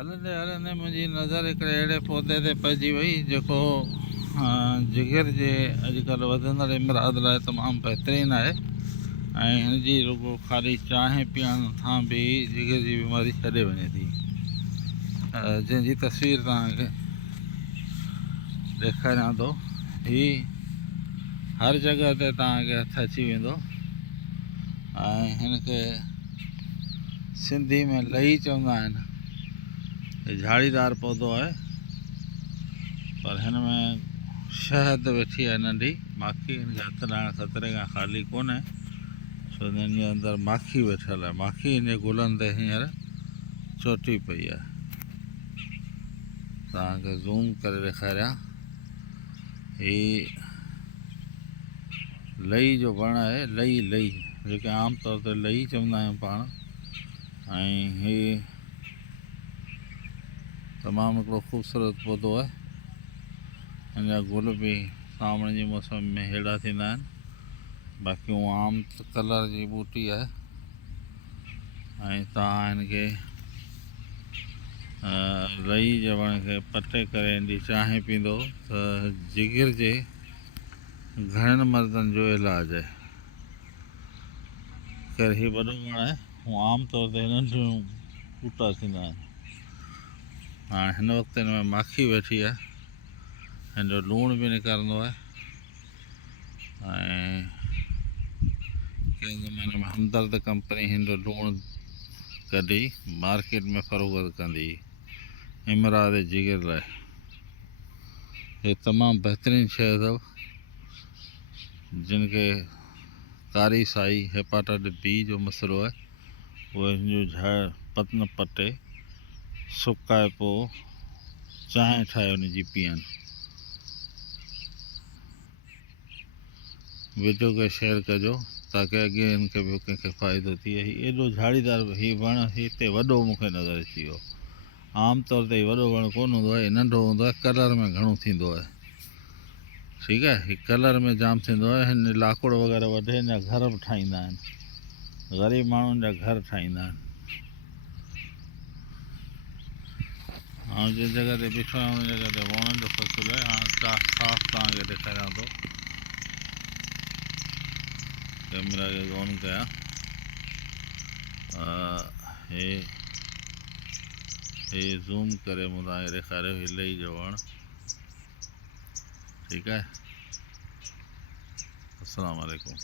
हलंदे हलंदे मुंहिंजी नज़र हिकिड़े अहिड़े पौधे ते पइजी वई जेको जिगर जे अॼुकल्ह वधंदड़ इमराद लाइ तमामु बहितरीनु आहे ऐं हिन जी रुगो ख़ाली चांहि पीअण सां बि जिगर जी बीमारी छॾे वञे थी, जंहिंजी तस्वीर तव्हांखे ॾेखारियां थो। हीअ हर जॻह ते तव्हांखे हथु अची वेंदो ऐं हिनखे सिंधी में लही चवंदा आहिनि। झाड़ीदार पौधो आहे पर हिन में शहद वेठी आहे नंढी माखी। हिनखे हथु ॾाइण ख़तरे खां ख़ाली कोन्हे छो त हिन जे अंदरि माखी वेठल आहे। माखी हिन जे गुलनि ते हींअर चोटी पई आहे। तव्हांखे ज़ूम करे ॾेखारियां, हीअ लही जो वणु आहे। लही जेके आम तौर ते लही चवंदा आहियूं पाण। ऐं हीअ तमामु हिकिड़ो ख़ूबसूरत पौधो आहे। हिन जा गुल बि सावण जी मौसम में हेड़ा थींदा आहिनि। बाक़ी उहा आम कलर जी ॿूटी आहे ऐं तव्हां हिनखे लही जे वण खे पटे करे हिन जी चांहि पींदो त जिगर जे घणनि मर्दनि जो इलाजु आहे। ख़ैर हीउ वॾो वणु आहे, हू आम तौर ते नंढियूं ॿूटा थींदा आहिनि। हाणे हिन वक़्तु हिन में माखी वेठी आहे, हिन जो लूणु बि निकिरंदो आहे ऐं कंहिं ज़माने में हमदर्द कंपनी हिन जो लूणु कढी मार्केट में फ़रोख़्त कंदी इमराद जिगर लाइ। हे तमामु बहितरीनु शइ अथव। जिन खे कारी साई हेपाटाइटिस बी जो मसइलो आहे उहे हिन जो पतन पटे सुकाए पोइ चांहि ठाहे हुन जी पीअनि। वीडियो खे शेयर कजो ताकी अॻे हिनखे ॿियो कंहिंखे फ़ाइदो थिए। हीउ एॾो झाड़ीदार हीउ वणु हिते वॾो मूंखे नज़र अची वियो। आम तौर ते वॾो वणु कोन हूंदो आहे, नंढो हूंदो आहे, कलर में घणो थींदो आहे। ठीकु आहे, हीउ कलर में जाम थींदो आहे। हिन लाकुड़ वग़ैरह वढे हिन जा घर बि ठाहींदा आहिनि, ग़रीब माण्हुनि जा घर ठाहींदा आहिनि। ऐं जिन जॻह ते बीठो आहियां हुन जॻह ते वणनि जो फ़सुलु आहे। हाणे साफ़ु तव्हांखे ॾेखारियां थो, कैमरा खे ऑन कयां। हे ज़ूम करे मूं तव्हांखे ॾेखारियो हीउ लही जो वणु। ठीकु आहे, अस्सलामु अलैकुम।